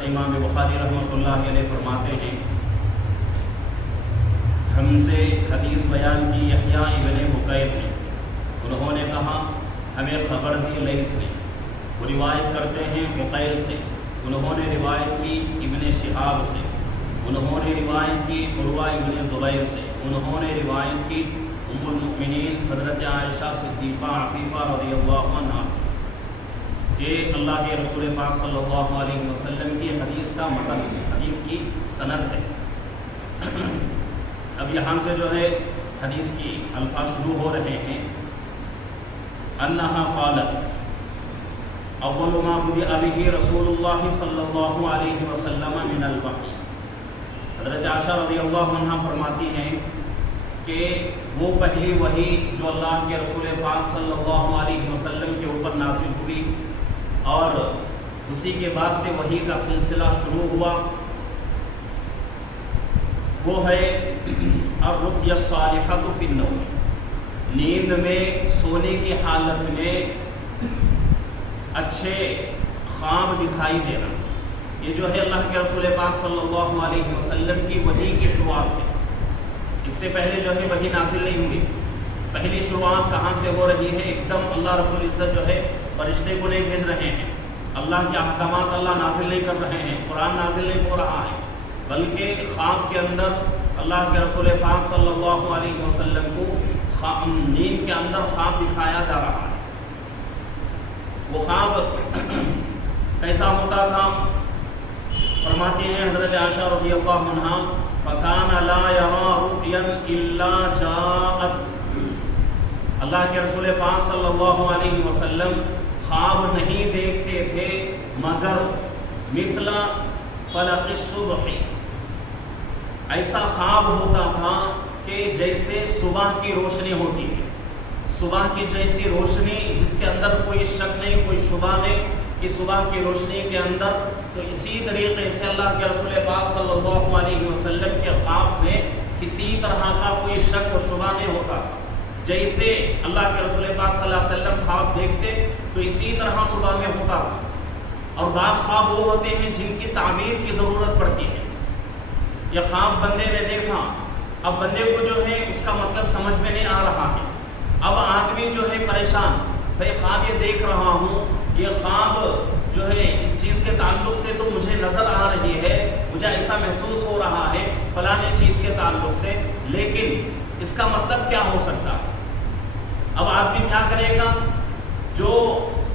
حضرت امام بخاری رحمۃ اللہ علیہ فرماتے ہیں ہم سے حدیث بیان کی یحییٰ ابن بکیر نے، انہوں نے کہا ہمیں خبر دی لیث نے، وہ روایت کرتے ہیں بقیل سے، انہوں نے روایت کی ابن شہاب سے، انہوں نے روایت کی عروہ ابن زبیر سے، انہوں نے روایت کی ام المؤمنین حضرت عائشہ صدیقہ عفیفہ رضی اللہ عنہا سے۔ یہ اللہ کے رسول پاک صلی اللہ علیہ وسلم کی حدیث کا متن، حدیث کی سند ہے۔ اب یہاں سے جو ہے حدیث کی الفاظ شروع ہو رہے ہیں۔ انہا قالت اول ما بدأ به رسول اللہ صلی اللہ علیہ وسلم من الوحی، حضرت عائشہ رضی اللہ عنہ فرماتی ہیں کہ وہ پہلی وحی جو اللہ کے رسول پاک صلی اللہ علیہ وسلم کے اوپر نازل ہوئی اور اسی کے بعد سے وحی کا سلسلہ شروع ہوا، وہ ہے الرؤیا الصالحۃ فی النوم، نیند میں سونے کی حالت میں اچھے خواب دکھائی دینا۔ یہ جو ہے اللہ کے رسول پاک صلی اللہ علیہ وسلم کی وحی کی شروعات ہے۔ اس سے پہلے جو ہے وحی نازل نہیں ہوئی۔ پہلی شروعات کہاں سے ہو رہی ہے؟ ایک دم اللہ رب العزت جو ہے فرشتے کو نہیں بھیج رہے ہیں، اللہ کے احکامات اللہ نازل نہیں کر رہے ہیں، قرآن نازل نہیں ہو رہا ہے، بلکہ خواب کے اندر اللہ کے رسول پاک صلی اللہ علیہ وسلم کو نیند کے اندر خواب دکھایا جا رہا ہے۔ وہ خواب کیسا ہوتا تھا؟ فرماتی ہیں حضرت عائشہ رضی اللہ عنہا فَكَانَ لَا يَرَى رُؤْيًا إِلَّا جَاءَتْ، اللہ کے رسول پاک صلی اللہ علیہ وسلم خواب نہیں دیکھتے تھے مگر مثل فلق الصبح، ایسا خواب ہوتا تھا کہ جیسے صبح کی روشنی ہوتی ہے، صبح کی جیسی روشنی جس کے اندر کوئی شک نہیں، کوئی شبہ نہیں کہ صبح کی روشنی کے اندر، تو اسی طریقے سے اللہ کے رسول پاک صلی اللہ علیہ وسلم کے خواب میں کسی طرح کا کوئی شک و شبہ نہیں ہوتا تھا۔ جیسے اللہ کے رسول پاک صلی اللہ علیہ وسلم خواب دیکھتے تو اسی طرح صبح میں ہوتا تھا۔ اور بعض خواب وہ ہوتے ہیں جن کی تعبیر کی ضرورت پڑتی ہے۔ یہ خواب بندے نے دیکھا، اب بندے کو جو ہے اس کا مطلب سمجھ میں نہیں آ رہا ہے، اب آدمی جو ہے پریشان، بھائی خواب یہ دیکھ رہا ہوں، یہ خواب جو ہے اس چیز کے تعلق سے تو مجھے نظر آ رہی ہے، مجھے ایسا محسوس ہو رہا ہے فلاں چیز کے تعلق سے، لیکن اس کا مطلب کیا ہو سکتا ہے؟ اب آدمی کیا کرے گا؟ جو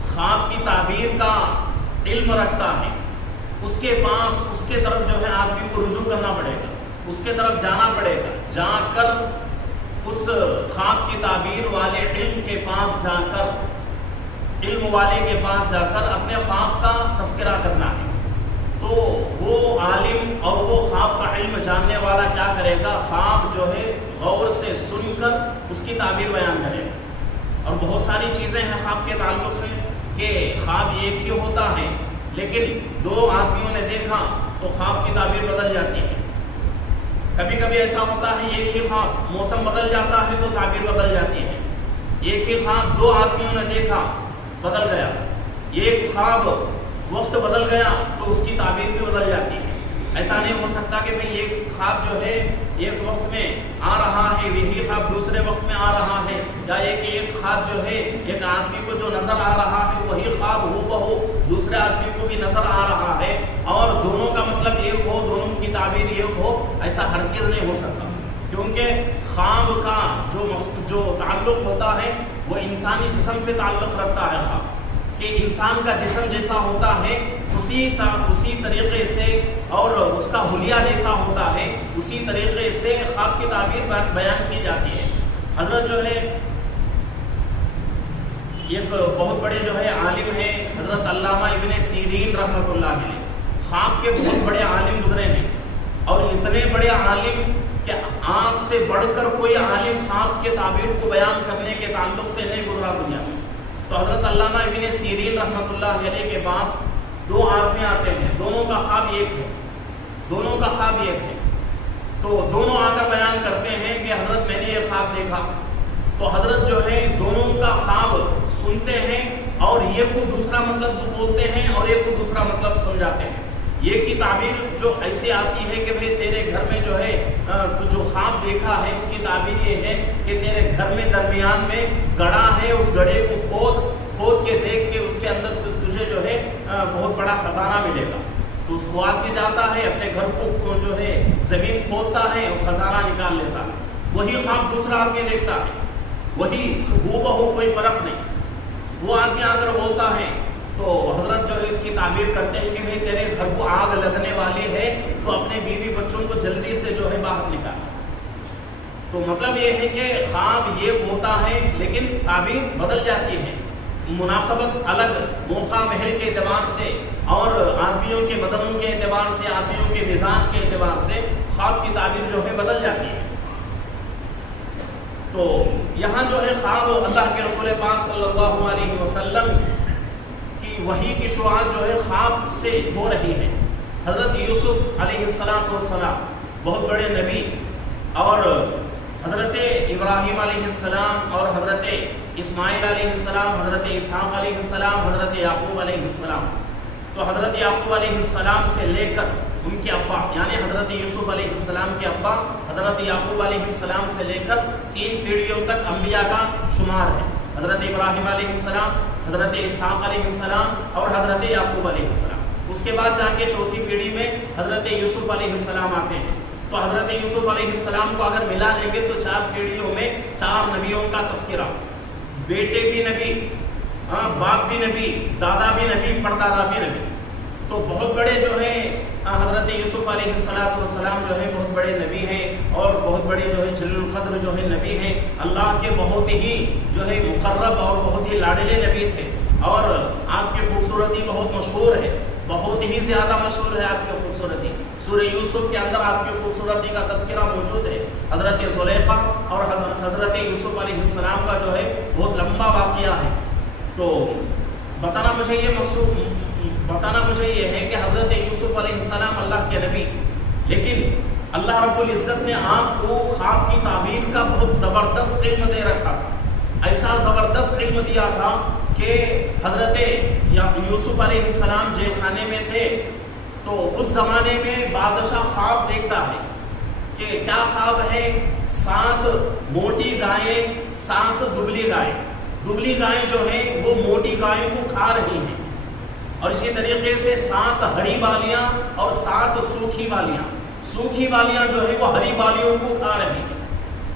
خواب کی تعبیر کا علم رکھتا ہے اس کے پاس، اس کے طرف جو ہے آدمی کو رجوع کرنا پڑے گا، اس کے طرف جانا پڑے گا، جا کر اس خواب کی تعبیر والے علم کے پاس جا کر، علم والے کے پاس جا کر اپنے خواب کا تذکرہ کرنا ہے۔ تو وہ عالم اور وہ خواب کا علم جاننے والا کیا کرے گا؟ خواب جو ہے غور سے سن کر اس کی تعبیر بیان کرے گا۔ اور بہت ساری چیزیں ہیں خواب کے تعلق سے کہ خواب ایک ہی ہوتا ہے، لیکن دو آدمیوں نے دیکھا تو خواب کی تعبیر بدل جاتی ہے۔ کبھی کبھی ایسا ہوتا ہے ایک ہی خواب، موسم بدل جاتا ہے تو تعبیر بدل جاتی ہے۔ ایک ہی خواب دو آدمیوں نے دیکھا، بدل گیا۔ ایک خواب وقت بدل گیا تو اس کی تعبیر بھی بدل جاتی ہے۔ ایسا نہیں ہو سکتا کہ بھئی ایک خواب جو ہے ایک وقت میں آ رہا ہے، یہی خواب دوسرے وقت میں آ رہا ہے، یا ایک خواب جو ہے ایک آدمی کو جو نظر آ رہا ہے وہی خواب ہو بہو دوسرے آدمی کو بھی نظر آ رہا ہے، اور دونوں کا مطلب ایک ہو، دونوں کی تعبیر ایک ہو، ایسا ہرگز نہیں ہو سکتا۔ کیونکہ خواب کا جو تعلق ہوتا ہے وہ انسانی جسم سے تعلق رکھتا ہے۔ خواب کہ انسان کا جسم جیسا ہوتا ہے اسی طریقے سے، اور اس کا حلیہ جیسا ہوتا ہے اسی طریقے سے خواب کی تعبیر بیان کی جاتی ہے۔ حضرت جو ہے ایک بہت بڑے جو ہے عالم ہیں، حضرت علامہ ابن سیرین رحمۃ اللہ علیہ، خواب کے بہت بڑے عالم گزرے ہیں، اور اتنے بڑے عالم کہ آپ سے بڑھ کر کوئی عالم خواب کے تعبیر کو بیان کرنے کے تعلق سے نہیں گزرا دنیا میں۔ تو حضرت علامہ ابن سیرین رحمۃ اللہ علیہ کے پاس دو آدمی آتے ہیں، دونوں کا خواب ایک ہے، دونوں کا خواب ایک ہے۔ تو دونوں آ کر بیان کرتے ہیں کہ حضرت میں نے یہ خواب دیکھا۔ تو حضرت جو ہے دونوں کا خواب سنتے ہیں، اور ایک کو دوسرا مطلب بولتے ہیں اور ایک کو دوسرا مطلب سمجھاتے ہیں۔ ایک کی تعبیر جو ایسے آتی ہے کہ بھئی تیرے گھر میں جو ہے تو جو خواب دیکھا ہے اس کی تعبیر یہ ہے کہ تیرے گھر میں درمیان میں گڑھا ہے، اس گڑھے کو کھود کے دیکھ کے اس کے اندر تجھے جو ہے بہت بڑا خزانہ ملے گا۔ تو اس کو آدمی جاتا ہے اپنے گھر کو جو ہے زمین کھودتا ہے اور خزانہ نکال لیتا ہے۔ وہی خواب دوسرا آدمی دیکھتا ہے، وہی ہو بہو، کوئی فرق نہیں۔ وہ آدمی آ کر بولتا ہے تو حضرت جو ہے اس کی تعبیر کرتے ہیں کہ بھئی تیرے گھر کو آگ لگنے والی ہے تو اپنے بیوی بچوں کو جلدی سے جو ہے باہر نکال۔ تو مطلب یہ ہے کہ خواب یہ ہوتا ہے لیکن تعبیر بدل جاتی ہے، مناسبت الگ، موقع محل کے اعتبار سے اور آدمیوں کے بدنوں کے اعتبار سے، آدمیوں کے مزاج کے اعتبار سے خواب کی تعبیر جو ہے بدل جاتی ہے۔ تو یہاں جو ہے خواب اللہ کے رسول پاک صلی اللہ علیہ وسلم کی وحی کی شروعات جو ہے خواب سے ہو رہی ہے۔ حضرت یوسف علیہ السلام بہت بڑے نبی، اور حضرت ابراہیم علیہ السلام اور حضرت اسماعیل علیہ السلام، حضرت اسحاق علیہ السلام، حضرت یعقوب علیہ السلام۔ تو حضرت یعقوب علیہ السلام سے لے کر ان کے ابا یعنی حضرت یوسف علیہ السلام کے ابا حضرت یعقوب علیہ السلام سے لے کر 3 پیڑھیوں تک انبیاء کا شمار ہے۔ حضرت ابراہیم علیہ السلام، حضرت اسحاق علیہ السلام اور حضرت یعقوب علیہ السلام۔ اس کے بعد جا کے 4تھی پیڑھی میں حضرت یوسف علیہ السلام آتے ہیں۔ تو حضرت یوسف علیہ السلام کو اگر ملا لیں گے تو 4 پیڑھیوں میں 4 نبیوں کا تذکرہ، بیٹے بھی نبی، باپ بھی نبی، دادا بھی نبی، پردادا بھی نبی۔ تو بہت بڑے جو ہے حضرت یوسف علیہ السلام جو ہے بہت بڑے نبی ہیں اور بہت بڑے جو ہے جلیل القدر جو ہے نبی ہیں، اللہ کے بہت ہی جو ہے مقرب اور بہت ہی لاڈلے نبی تھے، اور آپ کی خوبصورتی بہت مشہور ہے، بہت ہی زیادہ مشہور ہے آپ کی خوبصورتی۔ سورہ یوسف کے اندر آپ کی خوبصورتی کا تذکرہ موجود ہے۔ حضرت زلیخا اور حضرت یوسف علیہ السلام کا جو ہے بہت لمبا واقعہ ہے۔ تو بتانا مجھے یہ ہے کہ حضرت یوسف علیہ السلام اللہ کے نبی، لیکن اللہ رب العزت نے آپ کو خواب کی تعبیر کا بہت زبردست علم دے رکھا تھا، ایسا زبردست علم دیا تھا کہ حضرت یوسف علیہ السلام جیل خانے میں تھے تو اس زمانے میں بادشاہ خواب دیکھتا ہے کہ کیا خواب ہے، 7 موٹی گائیں، 7 دبلی گائیں۔ دبلی گائیں جو ہیں وہ موٹی گائیں کو کھا رہی ہیں، اور اسی طریقے سے 7 ہری بالیاں اور 7 سوکھی بالیاں۔ سوکھی بالیاں جو ہے وہ ہری بالیوں کو کھا رہی ہیں۔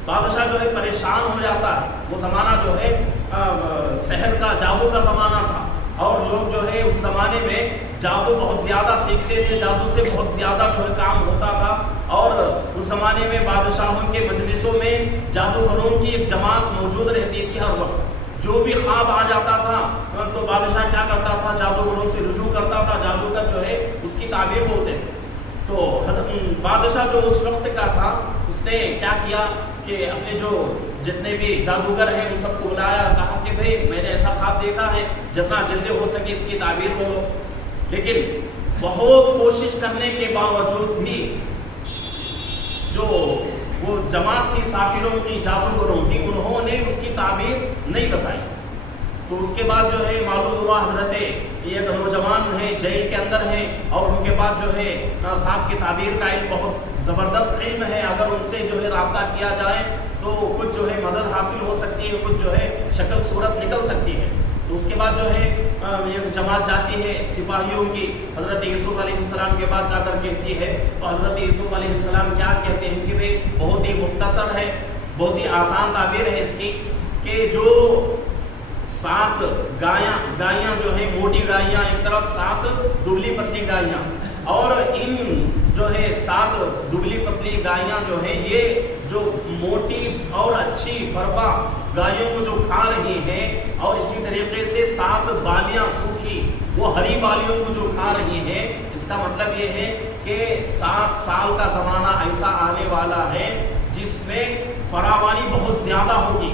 بادشاہ جو ہے پریشان ہو جاتا ہے۔ وہ زمانہ جو ہے سحر کا، جادو کا زمانہ تھا، اور لوگ جو ہے اس زمانے میں جادو بہت زیادہ سیکھتے تھے، جادو سے بہت زیادہ جو ہے کام ہوتا تھا، اور اس زمانے میں بادشاہوں کے مجلسوں میں جادوگروں کی ایک جماعت موجود رہتی تھی ہر وقت۔ جو بھی خواب آ جاتا تھا تو بادشاہ کیا کرتا تھا، جادوگروں سے رجوع کرتا تھا، جادوگر جو ہے اس کی تعبیر بولتے تھے۔ تو بادشاہ جو اس وقت کا تھا اس نے کیا کیا کہ اپنے جو جتنے بھی جادوگر ہیں ان سب کو بلایا، کہا کہ بھئی میں نے ایسا خواب دیکھا ہے، جتنا جلدی ہو سکے اس کی تعبیر بولو۔ لیکن بہت کوشش کرنے کے باوجود بھی جو وہ جماعت تھی ساحروں کی، جادوگروں کی، انہوں نے اس کی تعبیر نہیں بتائی۔ تو اس کے بعد جو ہے معلوم ہوا حضرت ایک نوجوان ہے جیل کے اندر ہے، اور ان کے بعد جو ہے خواب کی تعبیر کا علم بہت زبردست علم ہے، اگر ان سے جو ہے رابطہ کیا جائے تو کچھ جو ہے مدد حاصل ہو سکتی ہے، کچھ جو ہے شکل صورت نکل سکتی ہے۔ تو اس کے بعد جو ہے ایک جماعت جاتی ہے سپاہیوں کی، حضرت یوسف علیہ السلام کے بعد جا کر کہتی ہے، تو حضرت یوسف علیہ السلام کیا کہتے ہیں کہ بھئی بہت ہی مختصر ہے، بہت ہی آسان تعبیر ہے اس کی، کہ جو 7 گائیاں جو ہیں موٹی گائیاں ایک طرف، 7 دبلی پتلی گائیاں، اور ان جو ہے 7 دبلی پتلی گائیاں جو ہیں یہ جو موٹی اور اچھی فربا گائیوں کو جو کھا رہی ہیں، اور اسی طریقے سے 7 بالیاں سوکھی وہ ہری بالیوں کو جو کھا رہی ہیں۔ اس کا مطلب یہ ہے کہ 7 سال کا زمانہ ایسا آنے والا ہے جس میں فراوانی بہت زیادہ ہوگی،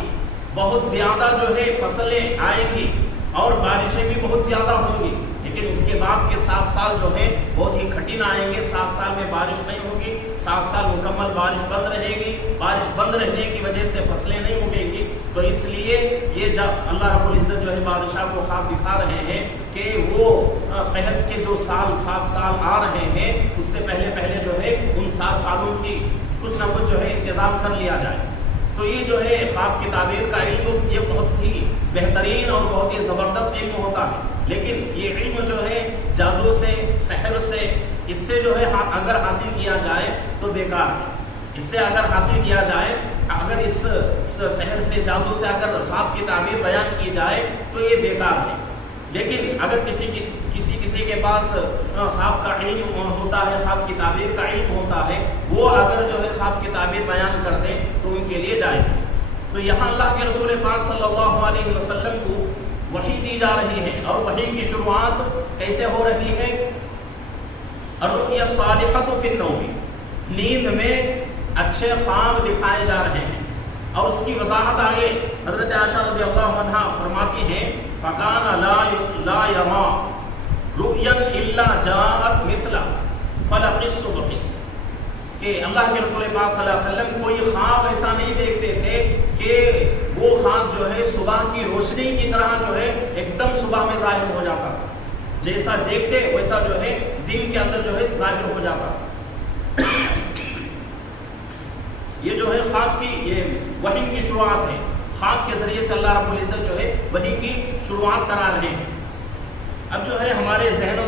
بہت زیادہ جو ہے فصلیں آئیں گی اور بارشیں بھی بہت زیادہ ہوں گی، لیکن اس کے بعد کے 7 سال جو ہے بہت ہی کٹھن آئیں گے۔ 7 سال میں بارش نہیں ہوگی، 7 سال مکمل بارش بند رہے گی، بارش بند رہنے کی وجہ سے فصلیں نہیں اگیں گی۔ تو اس لیے یہ جب اللہ رب العزت جو ہے بادشاہ کو خواب دکھا رہے ہیں کہ وہ قحط کے جو 7 سال آ رہے ہیں اس سے پہلے جو ہے ان 7 سالوں کی کچھ نہ کچھ جو ہے انتظام کر لیا جائے۔ تو یہ جو ہے خواب کی تعبیر کا علم یہ بہت ہی بہترین اور بہت ہی زبردست علم ہوتا ہے، لیکن یہ علم جو ہے جادو سے، سحر سے، اس سے جو ہے اگر حاصل کیا جائے تو بیکار ہے۔ اس سے اگر حاصل کیا جائے، اگر اس سحر سے، جادو سے اگر خواب کی تعبیر بیان کی جائے تو یہ بیکار ہے۔ لیکن اگر کسی کے پاس خواب کا علم ہوتا ہے، خواب کی تعبیر کا علم ہوتا ہے، وہ اگر جو ہے خواب کی تعبیر بیان کر دیں تو ان کے لیے جائز ہے۔ تو یہاں اللہ کے رسول پاک صلی اللہ علیہ وسلم کو وحی دی جا رہی ہے، اور وحی کی شروعات کیسے ہو رہی ہے؟ الرؤیا الصالحۃ فی النوم، نیند میں اچھے خواب دکھائے جا رہے ہیں۔ اور اس کی وضاحت آگے حضرت عائشہ رضی اللہ عنہا فرماتی ہیں فَكَانَ لَا يَرَى رُؤْيًا إِلَّا جَاءَتْ مِثْلَ فَلَقِ الصُّبْحِ، کہ اللہ کے رسول پاک صلی اللہ علیہ وسلم کوئی خواب ایسا نہیں دیکھتے تھے کہ وہ خواب جو ہے صبح کی روشنی کی طرح جو ہے ایک دم صبح میں ظاہر ہو جاتا تھا، جیسا دیکھتے ویسا جو ہے دن کے اندر جو ہے ظاہر ہو جاتا۔ یہ جو ہے خواب کی یہ وحی کی شروعات ہے، خواب کے ذریعے سے اللہ رب العزت جو ہے وحی کی شروعات کرا رہے ہیں۔ اب جو ہے ہمارے ذہن و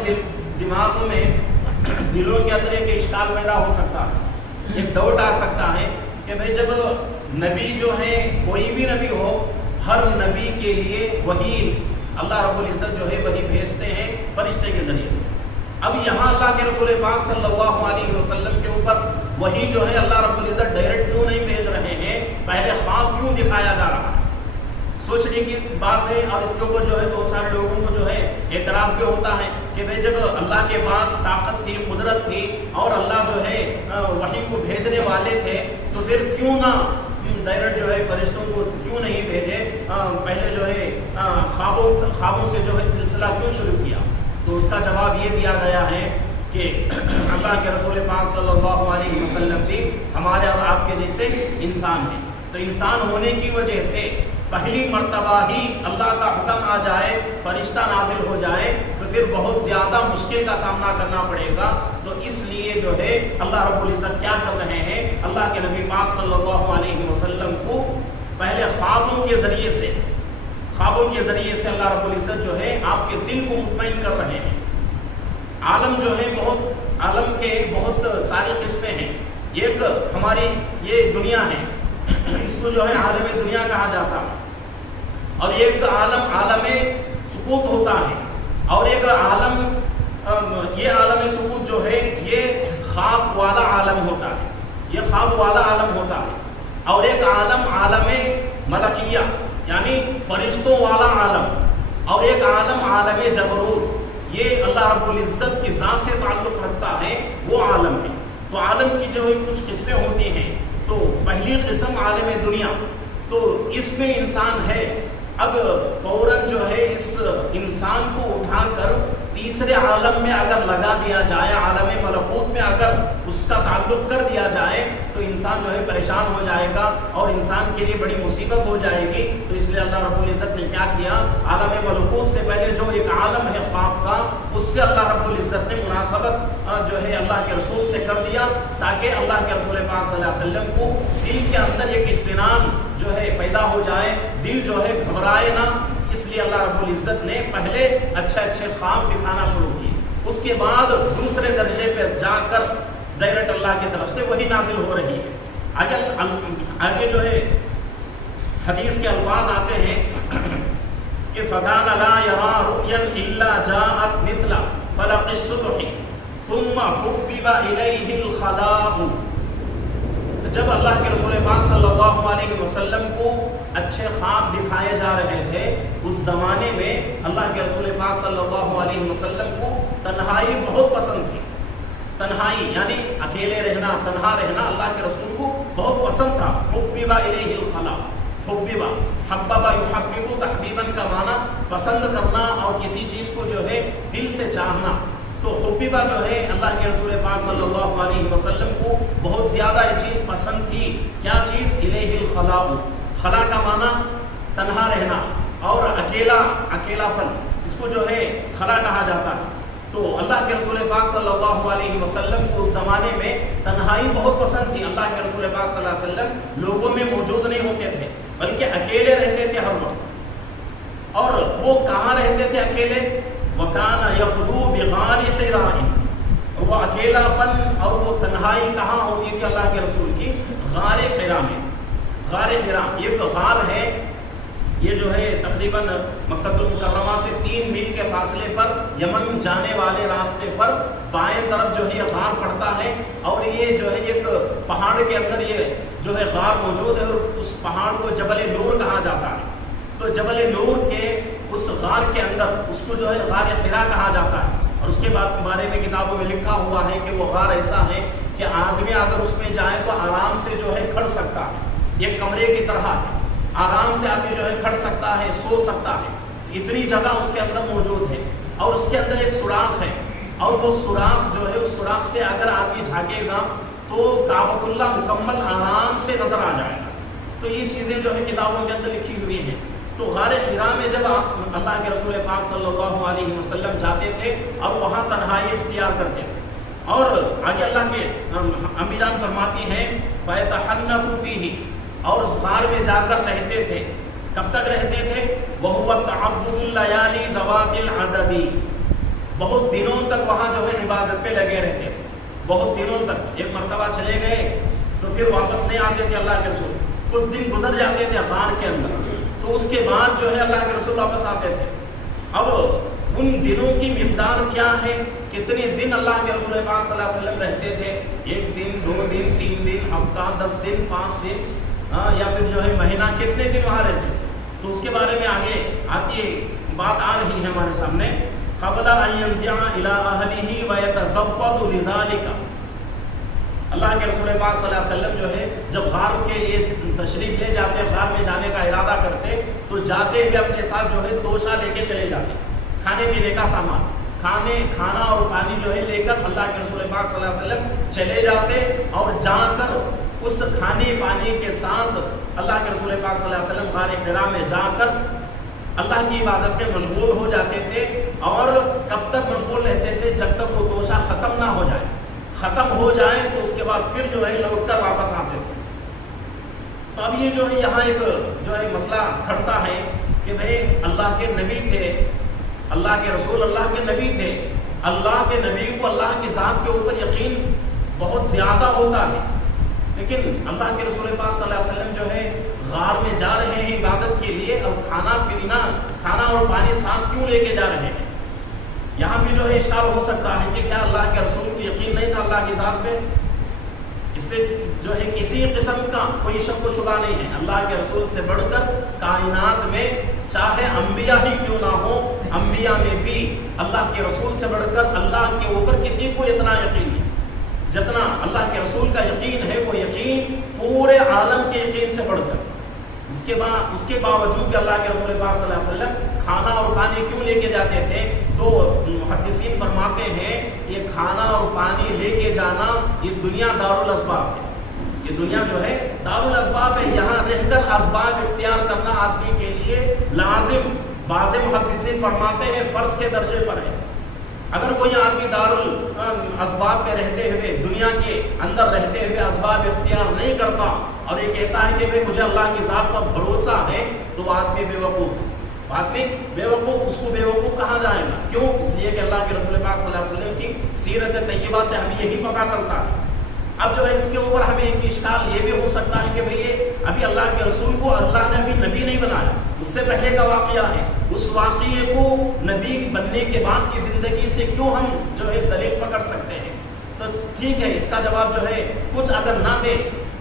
دماغوں میں دلوں کے اندر ایک اشکال پیدا ہو سکتا ہے، ایک ڈاؤٹ آ سکتا ہے کہ بھئی جب نبی جو ہے کوئی بھی نبی ہو، ہر نبی کے لیے وحی اللہ رب العزت جو ہے وحی بھیجتے ہیں فرشتے کے ذریعے سے۔ اب یہاں اللہ کے رسول پاک صلی اللہ علیہ وسلم کے اوپر وحی جو ہے اللہ رب العزت ڈائریکٹ کیوں نہیں بھیج رہے ہیں؟ پہلے خواب کیوں دکھایا جا رہا ہے؟ سوچنے کی بات ہے، اور اس کے اوپر جو ہے بہت سارے لوگوں کو جو ہے اعتراض بھی ہوتا ہے کہ بھئی جب اللہ کے پاس طاقت تھی، قدرت تھی، اور اللہ جو ہے وحی کو بھیجنے والے تھے، تو پھر کیوں نہ ڈائریکٹ جو ہے فرشتوں کو کیوں نہیں بھیجے؟ پہلے جو ہے خوابوں سے جو ہے سلسلہ کیوں شروع کیا؟ تو اس کا جواب یہ دیا گیا ہے کہ اللہ کے رسول پاک صلی اللہ علیہ وسلم بھی ہمارے اور آپ کے جیسے انسان ہیں، تو انسان ہونے کی وجہ سے پہلی مرتبہ ہی اللہ کا حکم آ جائے، فرشتہ نازل ہو جائے، تو پھر بہت زیادہ مشکل کا سامنا کرنا پڑے گا۔ تو اس لیے جو ہے اللہ رب العزت کیا کر رہے ہیں؟ اللہ کے نبی پاک صلی اللہ علیہ وسلم کو پہلے خوابوں کے ذریعے سے اللہ رب العزت جو ہے آپ کے دل کو مطمئن کر رہے ہیں۔ عالم جو ہے عالم کے بہت ساری قسمیں ہیں۔ ایک ہماری یہ دنیا ہے، اس کو جو ہے عالم دنیا کہا جاتا ہے، اور ایک عالم سکوت ہوتا ہے، اور ایک یہ عالم سکوت جو ہے یہ خواب والا عالم ہوتا ہے، اور ایک عالم ملکیہ یعنی فرشتوں والا عالم، اور ایک عالم جبروت، یہ اللہ رب العزت کی ذات سے تعلق رکھتا ہے، وہ عالم ہے۔ تو عالم کی جو ہے کچھ قسمیں ہوتی ہیں، تو پہلی قسم عالم دنیا، تو اس میں انسان ہے۔ اب فوراً جو ہے اس انسان کو اٹھا کر تیسرے عالم میں اگر لگا دیا جائے، عالم ملکوت میں اگر اس کا تعلق کر دیا جائے، تو انسان جو ہے پریشان ہو جائے گا اور انسان کے لیے بڑی مصیبت ہو جائے گی۔ تو اس لیے اللہ رب العزت نے کیا کیا؟ عالم ملکوت سے پہلے جو ایک عالم ہے خواب کا، اس سے اللہ رب العزت نے مناسبت جو ہے اللہ کے رسول سے کر دیا، تاکہ اللہ کے رسول پاک صلی اللہ علیہ وسلم کو دل کے اندر ایک اطمینان جو ہے پیدا ہو جائے، دل جو ہے گھبرائے نہ۔ اس لیے اللہ رب العزت نے پہلے اچھے خواب دکھانا شروع کی، اس کے بعد دوسرے درجے پہ جا کر ڈائریکٹ اللہ کی طرف سے وہی نازل ہو رہی ہے۔ آگے جو ہے حدیث کے الفاظ آتے ہیں کہ فَكَانَ لَا يَرَى رُؤْيًا إِلَّا جَاءَتْ مِثْلَ فَلَقِ الصُّبْحِ ثُمَّ حُبِّبَ إِلَيْهِ الْخَلَاءُ۔ جب اللہ کے رسول پاک صلی اللہ علیہ وسلم کو اچھے خواب دکھائے جا رہے تھے، اس زمانے میں اللہ کے رسول پاک صلی اللہ علیہ وسلم کو تنہائی بہت پسند تھی۔ تنہائی یعنی اکیلے رہنا، تنہا رہنا اللہ کے رسول کو بہت پسند تھا۔ حُبِّبَ إِلَيْهِ الْخَلَاءُ، حُبِّبَ حَبَّبَ يُحَبِّبُ تحبیباً کا معنی پسند کرنا اور کسی چیز کو جو ہے دل سے چاہنا۔ تو حبیبہ جو ہے اللہ کے رسول پاک صلی اللہ علیہ وسلم کو بہت زیادہ یہ چیز پسند تھی۔ کیا چیز؟ الیہ الخلاء، خلا کا معنی تنہا رہنا اور اکیلا پن، اس کو جو ہے خلا کہا جاتا ہے۔ تو اللہ کے رسول پاک صلی اللہ علیہ وسلم کو اس زمانے میں تنہائی بہت پسند تھی. اللہ کے رسول پاک صلی اللہ علیہ وسلم لوگوں میں موجود نہیں ہوتے تھے بلکہ اکیلے رہتے تھے ہر وقت. اور وہ کہاں رہتے تھے اکیلے؟ وَكَانَ يَخْلُو بِغَارِ حِرَاءٍ. وہ اکیلاپن اور وہ تنہائی کہاں ہوتی تھی اللہ کے رسول کی؟ غار حرا میں. غار حرا یہ تو غار ہے، یہ جو ہے تقریباً مکہ المکرمہ سے 3 میل کے فاصلے پر یمن جانے والے راستے پر بائیں طرف جو ہے یہ غار پڑتا ہے. اور یہ جو ہے ایک پہاڑ کے اندر یہ جو ہے غار موجود ہے، اور اس پہاڑ کو جبل نور کہا جاتا ہے. تو جبل نور کے اس غار کے اندر اس کو جو ہے غار حرا کہا جاتا ہے. اور اس کے بارے میں کتابوں میں لکھا ہوا ہے کہ وہ غار ایسا ہے کہ آدمی اگر اس میں جائے تو آرام سے جو ہے کھڑ سکتا ہے. ایک کمرے کی طرح ہے، آرام سے آدمی جو ہے کھڑ سکتا ہے، سو سکتا ہے. اتنی جگہ اس کے اندر موجود ہے. اور اس کے اندر ایک سوراخ ہے، اور وہ سوراخ جو ہے اس سوراخ سے اگر آدمی جھانکے گا تو کعبۃ اللہ مکمل آرام سے نظر آ جائے گا. تو یہ چیزیں جو ہے کتابوں کے اندر لکھی ہوئی ہیں. تو غار حرا میں جب آپ اللہ کے رسول پاک صلی اللہ علیہ وسلم جاتے تھے اور وہاں تنہائی اختیار کرتے تھے. اور آگے اللہ کے امی جان فرماتی ہیں فَيَتَحَنَّثُ فِيهِ، اور اس غار میں جا کر رہتے تھے. کب تک رہتے تھے؟ وَهُوَ تَعَبُّدُ اللَّيَالِي ذَوَاتِ الْعَدَدِ. بہت دنوں تک وہاں جو ہے عبادت پہ لگے رہتے تھے، بہت دنوں تک. ایک مرتبہ چلے گئے تو پھر واپس نہیں آتے تھے اللہ کے رسول. کچھ دن گزر جاتے تھے غار کے اندر، تو اس کے بعد جو ہے اللہ کے رسول واپس آتے تھے. اب ان دنوں کی مقدار کیا ہے؟ کتنے دن اللہ کے رسول پاک صلی اللہ علیہ وسلم رہتے تھے؟ 1 دن، 2 دن، 3 دن، ہفتہ، 10 دن، 5 دن، یا پھر جو ہے مہینہ، کتنے دن وہاں رہتے تھے؟ تو اس کے بارے میں آگے آتی بات آ رہی ہے ہمارے سامنے. قبل ان ينزع الى اهله ويتزود لذلك. اللہ کے رسول پاک صلی اللہ علیہ وسلم جو ہے جب غار کے لیے تشریف لے جاتے، غار میں جانے کا ارادہ کرتے، تو جاتے ہوئے اپنے ساتھ جو ہے توشہ لے کے چلے جاتے، کھانے پینے کا سامان، کھانا اور پانی جو ہے لے کر اللہ کے رسول پاک صلی اللہ علیہ وسلم چلے جاتے. اور جا کر اس کھانے پانی کے ساتھ اللہ کے رسول پاک صلی اللہ علیہ وسلم غار حرا میں جا کر اللہ کی عبادت میں مشغول ہو جاتے تھے. اور کب تک مشغول رہتے تھے؟ جب تک وہ توشہ ختم نہ ہو جائے. ختم ہو جائے تو اس کے بعد پھر جو ہے لوٹ کر واپس آتے تھے. تو اب یہ جو ہے یہاں ایک جو ہے مسئلہ کھڑتا ہے کہ بھئی اللہ کے نبی تھے، اللہ کے رسول اللہ کے نبی تھے. اللہ کے نبی کو اللہ کی ذات کے اوپر یقین بہت زیادہ ہوتا ہے، لیکن اللہ کے رسول پاک صلی اللہ علیہ وسلم جو ہے غار میں جا رہے ہیں عبادت کے لیے، اور کھانا اور پانی ساتھ کیوں لے کے جا رہے ہیں؟ یہاں بھی جو ہے اشکال ہو سکتا ہے کہ کیا اللہ کے رسول کو یقین نہیں تھا اللہ کی ذات پہ؟ اس پہ جو ہے کسی قسم کا کوئی شک و شبہ نہیں ہے. اللہ کے رسول سے بڑھ کر کائنات میں چاہے انبیاء ہی کیوں نہ ہو، انبیاء میں بھی اللہ کے رسول سے بڑھ کر اللہ کے اوپر کسی کو اتنا یقین نہیں جتنا اللہ کے رسول کا یقین ہے. وہ یقین پورے عالم کے یقین سے بڑھ کر. اس کے باوجود بھی اللہ کے رسول پاک صلی اللہ علیہ وسلم کھانا اور پانی کیوں لے کے جاتے تھے؟ تو محدثین فرماتے ہیں یہ کھانا اور پانی لے کے جانا یہ دنیا دارالاسباب ہے. یہ دنیا جو ہے دارالاسباب ہے، یہاں رہ کر اسباب اختیار کرنا آدمی کے لیے لازم، بعض محدثین فرماتے ہیں فرض کے درجے پر ہے. اگر کوئی آدمی دارالاسباب پہ رہتے ہوئے، دنیا کے اندر رہتے ہوئے اسباب اختیار نہیں کرتا اور یہ کہتا ہے کہ بھئی مجھے اللہ کی ذات پر بھروسہ ہے، تو وہ آدمی بیوقوف ہے. آدمی بیوقوف، اس کو بیوقوف کہا جائے گا. کیوں؟ اس لیے کہ اللہ کے رسول پاک صلی اللہ علیہ وسلم کی سیرت طیبہ سے ہمیں یہی پتہ چلتا ہے. اب جو ہے اس کے اوپر ہمیں ایک اشکال یہ بھی ہو سکتا ہے کہ بھئی ابھی اللہ کے رسول کو اللہ نے ابھی نبی نہیں بنایا، اس سے پہلے کا واقعہ ہے. اس واقعے کو نبی بننے کے بعد کی زندگی سے کیوں ہم جو ہے دلیل پکڑ سکتے ہیں؟ تو ٹھیک ہے، اس کا جواب جو ہے کچھ اگر نہ دے.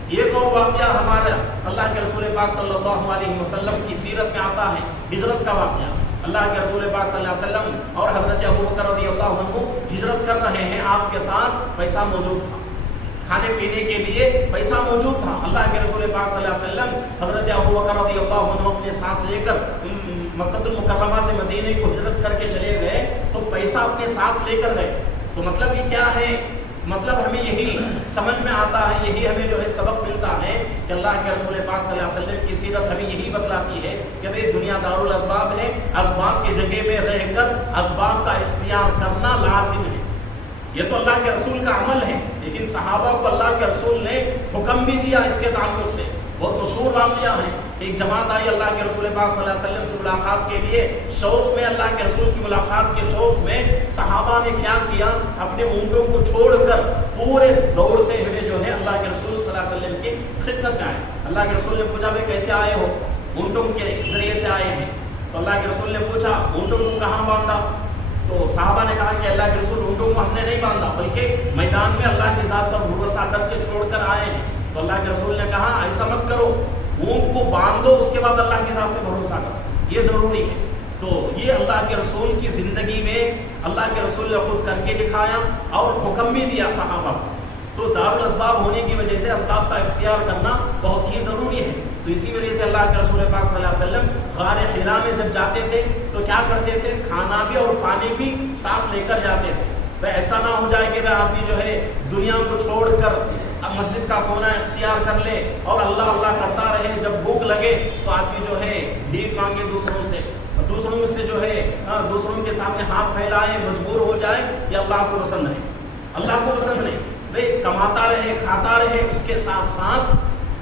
ایک اور واقعہ ہمارا اللہ کے رسول پاک صلی اللہ علیہ وسلم کی سیرت میں آتا ہے، ہجرت کا واقعہ. اللہ کے رسول پاک صلی اللہ علیہ وسلم اور حضرت ابوبکر رضی اللہ عنہ ہجرت کر رہے ہیں. آپ کے ساتھ پیسہ موجود تھا، کھانے پینے کے لیے پیسہ موجود تھا. اللہ کے رسول پاک صلی اللہ علیہ وسلم حضرت ابوبکر رضی اللہ عنہ اپنے ساتھ لے کر مکہ المکرمہ سے مدینے کو ہجرت کر کے چلے گئے، تو پیسہ اپنے ساتھ لے کر گئے. تو مطلب یہ کیا ہے مطلب ہمیں یہی سمجھ میں آتا ہے، یہی ہمیں جو ہے سبق ملتا ہے کہ اللہ کے رسول پاک صلی اللہ علیہ وسلم کی سیرت ہمیں یہی بتلاتی ہے کہ بھئی دنیا دارالاسباب ہے، اسباب کی جگہ میں رہ کر اسباب کا اختیار کرنا لازم ہے۔ یہ تو اللہ کے رسول کا عمل ہے، لیکن صحابہ کو اللہ کے رسول نے حکم بھی دیا اس کے تعلق سے۔ بہت مشہور واقعہ ہے، ایک جماعت آئی اللہ کے رسول پاک صلی اللہ علیہ وسلم سے ملاقات کے لیے، شوق میں اللہ کے رسول کی ملاقات کے شوق میں صحابہ نے کیا کیا، اپنے اونٹوں کو چھوڑ کر پورے دوڑتے ہوئے جو ہے اللہ کے رسول صلی اللہ علیہ وسلم کی خدمت میں آئے۔ اللہ کے رسول نے پوچھا بھائی کیسے آئے ہو؟ اونٹوں کے ذریعے سے آئے ہیں۔ تو اللہ کے رسول نے پوچھا اونٹوں کو کہاں باندھا؟ تو صحابہ نے کہا کہ اللہ کے رسول اونٹوں کو ہم نے نہیں باندھا، بلکہ میدان میں اللہ کی ذات پر بھروسہ کر کے چھوڑ کر آئے ہیں۔ تو اللہ کے رسول نے کہا ایسا مت کرو، اونٹ کو باندھو اس کے بعد اللہ کی ذات سے بھروسہ کرو، یہ ضروری ہے۔ تو یہ اللہ کے رسول کی زندگی میں اللہ کے رسول نے خود کر کے دکھایا اور حکم بھی دیا صحابہ کو۔ تو دارالاسباب ہونے کی وجہ سے اسباب کا اختیار کرنا بہت ہی ضروری ہے۔ تو اسی وجہ سے اللہ کے رسول پاک صلی اللہ علیہ وسلم غار حرا میں جب جاتے تھے تو کیا کرتے تھے، کھانا بھی اور پانی بھی ساتھ لے کر جاتے تھے۔ ایسا نہ ہو جائے کہ وہ آدمی جو ہے دنیا کو چھوڑ کر مسجد کا کونا اختیار کر لے اور اللہ اللہ کرتا رہے، جب بھوک لگے تو آدمی جو ہے بھیک مانگے دوسروں سے جو ہے دوسروں کے سامنے ہاتھ پھیلائے، مجبور ہو جائے، یہ اللہ کو پسند نہیں۔ اللہ کو پسند نہیں، بھئی کماتا رہے، کھاتا رہے، اس کے ساتھ ساتھ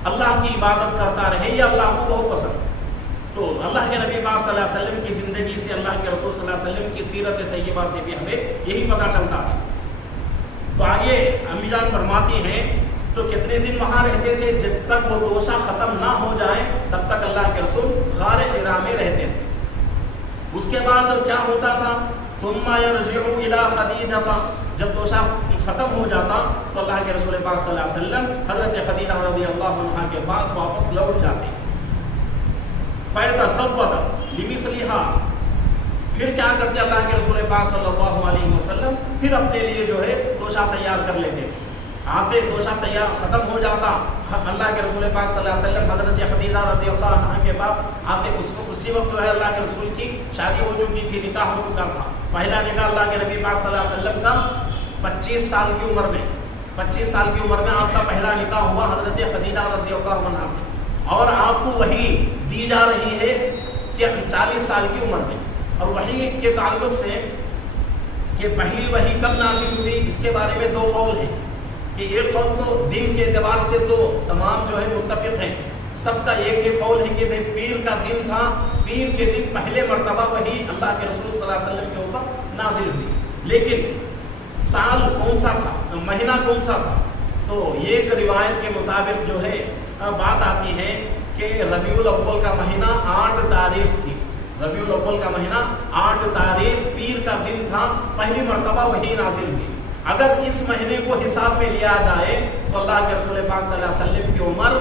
اللہ کی عبادت کرتا رہے، یہ اللہ کو بہت پسند۔ تو اللہ کے نبی پاک صلی اللہ علیہ وسلم کی زندگی سے، اللہ کے رسول صلی اللہ علیہ وسلم کی سیرت طیبہ سے بھی ہمیں یہی پتہ چلتا ہے۔ تو آگے امی جان فرماتی ہیں تو کتنے دن وہاں رہتے تھے، جب تک وہ توشہ ختم نہ ہو جائے تب تک اللہ کے رسول غار حرا میں رہتے تھے۔ اس کے بعد کیا ہوتا تھا، ثم يرجع الى خدیجہ، جب توشہ ختم ہو جاتا تو اللہ کے رسول پاک صلی اللہ علیہ وسلم حضرت خدیجہ رضی اللہ عنہا کے پاس واپس لوٹ جاتے۔ فیتزود لمثلها، پھر کیا کرتے اللہ کے رسول پاک صلی اللہ علیہ وسلم، پھر اپنے لیے جو ہے توشہ تیار کر لیتے تھے۔ آتے توشہ تیار ختم ہو جاتا، اللہ کے رسول پاک صلی اللہ علیہ وسلم حضرت خدیجہ رضی اللہ عنہا کے پاس آتے، اسی وقت جو ہے اللہ کے رسول کی شادی ہو چکی تھی، نکاح ہو چکا تھا۔ پہلا نکاح اللہ کے نبی پاک صلی اللہ علیہ وسلم کا 25 سال کی عمر میں، 25 سال کی عمر میں آپ کا پہلا نکاح ہوا حضرت خدیجہ رضی اللہ عنہا سے، اور آپ کو وحی دی جا رہی ہے 40 سال کی عمر میں۔ اور وحی کے تعلق سے کہ پہلی وحی کب نازل ہوئی، اس کے بارے میں 2 قول ہیں، کہ ایک قول تو دن کے اعتبار سے تو تمام جو ہے متفق ہیں، سب کا ایک ہی قول ہے کہ پیر کا دن تھا، پیر کے دن پہلے مرتبہ وحی اللہ کے رسول صلی اللہ علیہ وسلم کے اوپر نازل ہوئی۔ لیکن سال کون سا تھا، مہینہ کون سا تھا، تو ایک روایت کے مطابق جو ہے بات آتی ہے کہ ربیع الاول کا مہینہ 8 تاریخ تھی، ربیع الاول کا مہینہ 8 تاریخ پیر کا دن تھا، پہلی مرتبہ وحی نازل ہوئی۔ اگر اس مہینے کو حساب میں لیا جائے تو اللہ کے رسول پاک صلی اللہ علیہ وسلم کی عمر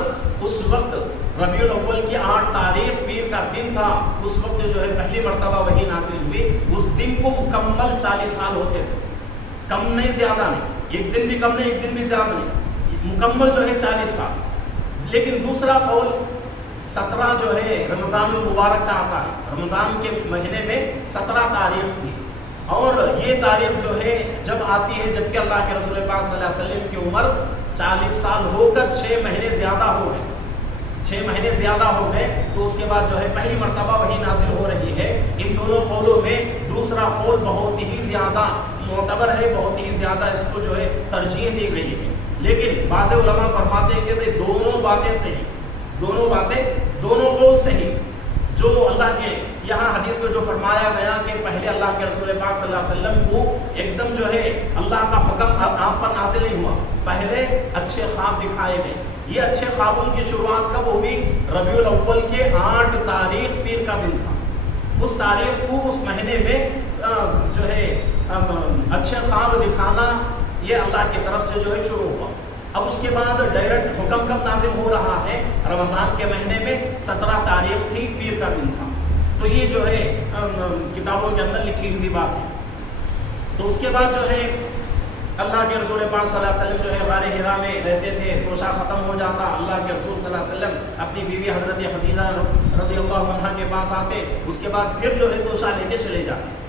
اس وقت ربیع الاول کی 8 تاریخ پیر کا دن تھا، اس وقت جو ہے پہلی مرتبہ وحی نازل ہوئی، اس دن کو مکمل 40 سال ہوتے تھے، کم نہیں زیادہ نہیں، ایک دن بھی کم نہیں، ایک دن بھی زیادہ نہیں، مکمل جو ہے 40 سال۔ لیکن دوسرا قول 17 جو ہے رمضان المبارک کا آتا ہے، رمضان کے مہینے میں 17 تاریخ تھی، اور یہ تاریخ جو ہے جب آتی ہے جبکہ اللہ کے رسول پاک صلی اللہ علیہ وسلم کی عمر 40 سال ہو کر 6 مہینے زیادہ ہو گئے، 6 مہینے زیادہ ہو گئے، تو اس کے بعد جو ہے پہلی مرتبہ وحی نازل ہو رہی ہے۔ ان دونوں قولوں میں دوسرا قول بہت ہی زیادہ معتبر ہے، بہت ہی زیادہ اس کو جو ہے ترجیح دی گئی ہے۔ لیکن بعض علماء فرماتے ہیں کہ دونوں باتیں صحیح، دونوں قول صحیح، جو اللہ کے یہاں حدیث میں جو فرمایا گیا کہ پہلے اللہ کے رسول پاک صلی اللہ علیہ وسلم کو ایک دم جو ہے اللہ کا حکم آپ پر نازل نہیں ہوا، پہلے اچھے خواب دکھائے گئے۔ یہ اچھے خوابوں کی شروعات کب ہوئی؟ ربیع الاول کے 8 تاریخ پیر کا دن تھا، اس تاریخ کو اس مہینے میں جو ہے اچھے خواب دکھانا یہ اللہ کی طرف سے جو ہے شروع ہوا۔ اب اس کے بعد ڈائریکٹ حکم کب نازل ہو رہا ہے؟ رمضان کے مہینے میں 17 تاریخ تھی، پیر کا دن تھا۔ تو یہ جو ہے کتابوں کے اندر لکھی ہوئی بات ہے۔ تو اس کے بعد جو ہے اللہ کے رسول پاک صلی اللہ علیہ وسلم جو ہے غار حرا میں رہتے تھے، توشہ ختم ہو جاتا، اللہ کے رسول صلی اللہ علیہ وسلم اپنی بیوی حضرت خدیجہ رضی اللہ عنہا کے پاس آتے، اس کے بعد پھر جو ہے توشہ لے کے چلے جاتے۔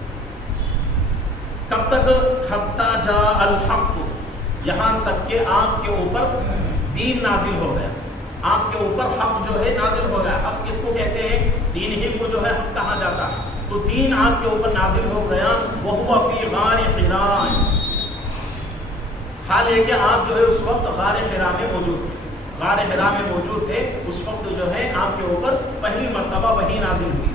کب تک؟ حتی جاء الحق، یہاں تک کہ آپ کے اوپر دین نازل ہو گیا، آپ کے اوپر حق جو ہے نازل ہو گیا۔ حق کس کو کہتے ہیں؟ دین ہی کو جو ہے حق کہا جاتا ہے۔ تو دین آپ کے اوپر نازل ہو گیا، وَهُوَ فِي غَارِ حِرَاءٍ، حال ہے کہ آپ جو ہے اس وقت غار حرا میں موجود تھے، غار حرا میں موجود تھے، اس وقت جو ہے آپ کے اوپر پہلی مرتبہ وحی نازل ہوئی۔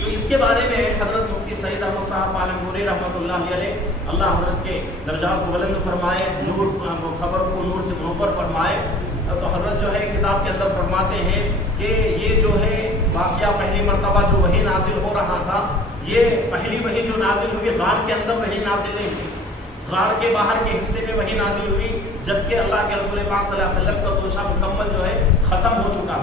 تو اس کے بارے میں حضرت مفتی سعید احمد صاحب پالنپوری رحمۃ اللہ علیہ، اللہ حضرت کے درجات کو بلند فرمائے، نور خبر کو نور سے منور فرمائے، تو حضرت جو ہے کتاب کے اندر فرماتے ہیں کہ یہ جو ہے واقعہ پہلی مرتبہ جو وحی نازل ہو رہا تھا، یہ پہلی وحی جو نازل ہوئی غار کے اندر وحی نازل نہیں ہوئی، غار کے باہر کے حصے میں وحی نازل ہوئی، جبکہ اللہ کے رسول پاک صلی اللہ علیہ وسلم کا توشہ مکمل جو ہے ختم ہو چکا۔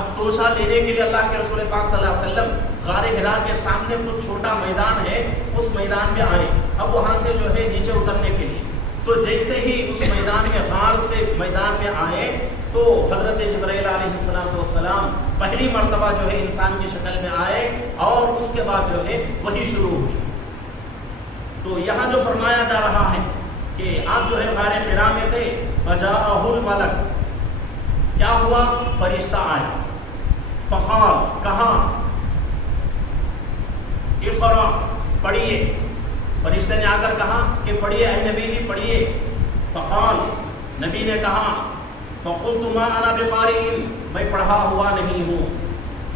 اب توشہ لینے کے لیے اللہ کے رسول پاک صلی اللہ علیہ وسلم غار حرا کے سامنے کچھ چھوٹا میدان ہے، اس میدان میں آئے، اب وہاں سے جو ہے نیچے اترنے کے لیے، تو جیسے ہی اس میدان میں غار سے میدان میں آئے تو حضرت جبرائیل علیہ السلام پہلی مرتبہ جو ہے انسان کی شکل میں آئے، اور اس کے بعد جو ہے وحی شروع ہوئی۔ تو یہاں جو فرمایا جا رہا ہے کہ آپ جو ہے غار حرا میں تھے، فجاءہ الملک، کیا ہوا؟ فرشتہ آیا، فقال، کہا، اقرا، پڑھیے، فرشتے نے آ کر کہا کہ پڑھیے اے نبی جی پڑھیے، فقال، نبی نے کہا، فقلت ما انا بقارئ، میں پڑھا ہوا نہیں ہوں۔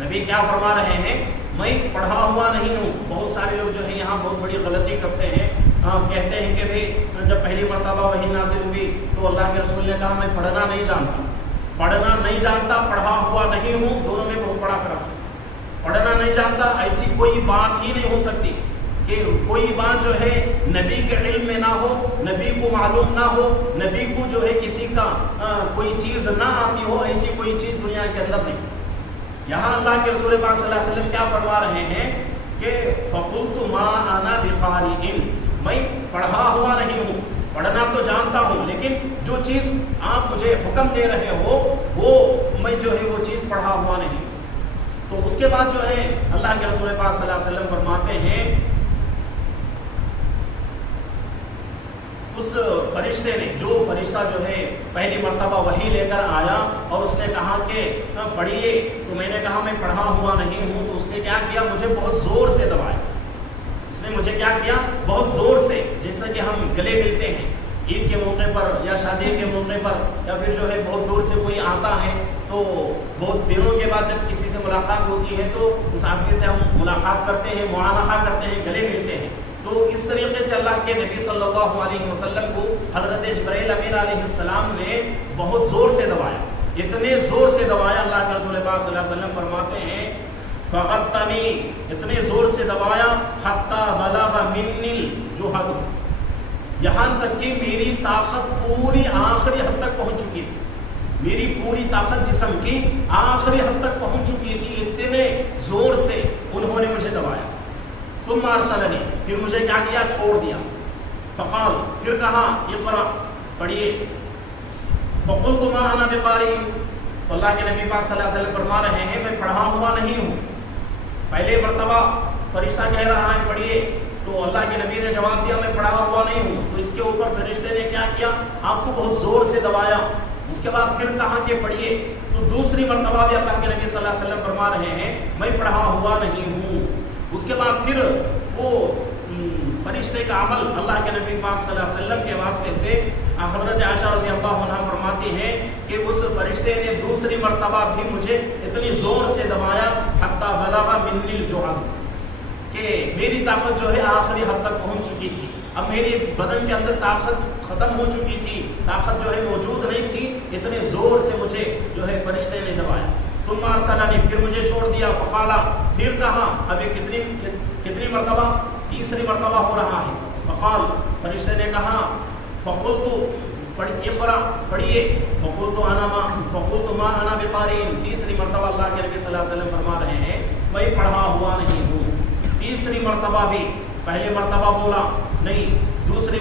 نبی کیا فرما رہے ہیں؟ میں پڑھا ہوا نہیں ہوں۔ بہت سارے لوگ جو ہے یہاں بہت بڑی غلطی کرتے ہیں، کہتے ہیں کہ بھئی جب پہلی مرتبہ وحی نازل ہوئی تو اللہ کے رسول نے کہا میں پڑھنا نہیں جانتا، پڑھنا نہیں جانتا، پڑھا ہوا نہیں ہوں، دونوں میں بہت بڑا فرق ہے۔ پڑھنا نہیں جانتا ایسی کوئی بات ہی نہیں ہو سکتی کہ کوئی بات جو ہے نبی کے علم میں نہ ہو، نبی کو معلوم نہ ہو، نبی کو جو ہے کسی کا کوئی چیز نہ آتی ہو، ایسی کوئی چیز دنیا کے اندر نہیں۔ یہاں اللہ کے رسول پاک صلی اللہ علیہ وسلم کیا فرما رہے ہیں کہ فقلت ما انا بقارئ، میں پڑھا ہوا نہیں ہوں، پڑھنا تو جانتا ہوں، لیکن جو چیز آپ مجھے حکم دے رہے ہو وہ میں جو ہے وہ چیز پڑھا ہوا نہیں۔ تو اس کے بعد جو ہے اللہ کے رسول پاک صلی اللہ علیہ وسلم فرماتے ہیں اس فرشتے نے، جو فرشتہ جو ہے پہلی مرتبہ وحی لے کر آیا اور اس نے کہا کہ پڑھیے، تو میں نے کہا میں پڑھا ہوا نہیں ہوں، تو اس نے کیا کیا؟ مجھے بہت زور سے دبایا، اس نے مجھے کیا کیا؟ بہت زور سے، جیسا کہ ہم گلے ملتے ہیں عید کے موقع پر یا شادی کے موقع پر، یا پھر جو ہے بہت دور سے کوئی آتا ہے تو بہت دنوں کے بعد جب کسی سے ملاقات ہوتی ہے تو اس آدمی سے ہم ملاقات کرتے ہیں، معانقہ کرتے ہیں، گلے ملتے ہیں۔ تو اس طریقے سے اللہ کے نبی صلی اللہ علیہ وسلم کو حضرت جبرائیل امین علیہ السلام نے بہت زور سے دبایا، اتنے زور سے دبایا، اللہ کے رسول پاک صلی اللہ علیہ وسلم فرماتے ہیں فغطنی، اتنے زور سے دبایا، حتی بلغ منی الجہد، یہاں تک کہ میری طاقت پوری آخری حد تک پہنچ چکی تھی، میری پوری طاقت جسم کی آخری حد تک پہنچ چکی تھی، اتنے زور سے انہوں نے مجھے دبایا۔ ثم ارسلنی، پھر مجھے کیا کیا؟ چھوڑ دیا۔ فقال، پھر کہا اقرا، پڑھیے۔ فقلت ما انا بقارئ، تو اللہ کے نبی پاک صلی اللہ علیہ وسلم فرما رہے ہیں میں پڑھا ہوا نہیں ہوں۔ پہلے مرتبہ فرشتہ کہہ رہا ہے پڑھیے، تو اللہ کے نبی نے جواب دیا میں پڑھا ہوا نہیں ہوں، تو اس کے اوپر فرشتے نے کیا کیا؟ آپ کو بہت زور سے دبایا۔ اس کے بعد پھر کہا کہ پڑھیے، تو دوسری مرتبہ بھی اللہ کے نبی صلی اللہ علیہ وسلم فرما رہے ہیں میں پڑھا ہوا نہیں ہوں۔ اس کے بعد پھر وہ فرشتے کا عمل اللہ کے نبی پاک صلی اللہ علیہ وسلم کے واسطے سے حضرت عائشہ رضی اللہ عنہا فرماتی ہیں کہ اس فرشتے نے دوسری مرتبہ بھی مجھے اتنی زور سے دبایا، حتی بلغ منی الجہد، کہ میری طاقت جو ہے آخری حد تک پہنچ چکی تھی، اب میری بدن کے اندر طاقت ختم ہو چکی تھی، طاقت جو ہے موجود نہیں تھی، اتنے زور سے مجھے جو ہے فرشتے نے دبایا۔ ثم ارسلنی، پھر مجھے چھوڑ دیا۔ فقالا، پھر کہا، اب یہ کتنی مرتبہ؟ تیسری مرتبہ ہو رہا ہے۔ فقال، فرشتے نے کہا، فقلت، اقرا، پڑھیے۔ فقلت ما انا بقارئ، تیسری مرتبہ اللہ کے نبی صلی اللہ علیہ وسلم فرما رہے ہیں میں پڑھا ہوا نہیں ہوں۔ تیسری مرتبہ بھی، پہلے مرتبہ بولا نہیں، دوسری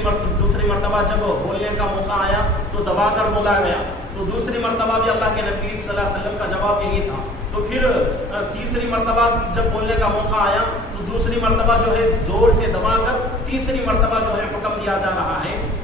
مرتبہ جب بولنے کا موقع آیا تو دبا کر بولا گیا، تو دوسری مرتبہ بھی اللہ کے نبی صلی اللہ علیہ وسلم کا جواب یہی تھا۔ تو پھر تیسری مرتبہ جب بولنے کا موقع آیا تو دوسری مرتبہ جو ہے زور سے دبا کر تیسری مرتبہ جو ہے حکم دیا جا رہا ہے،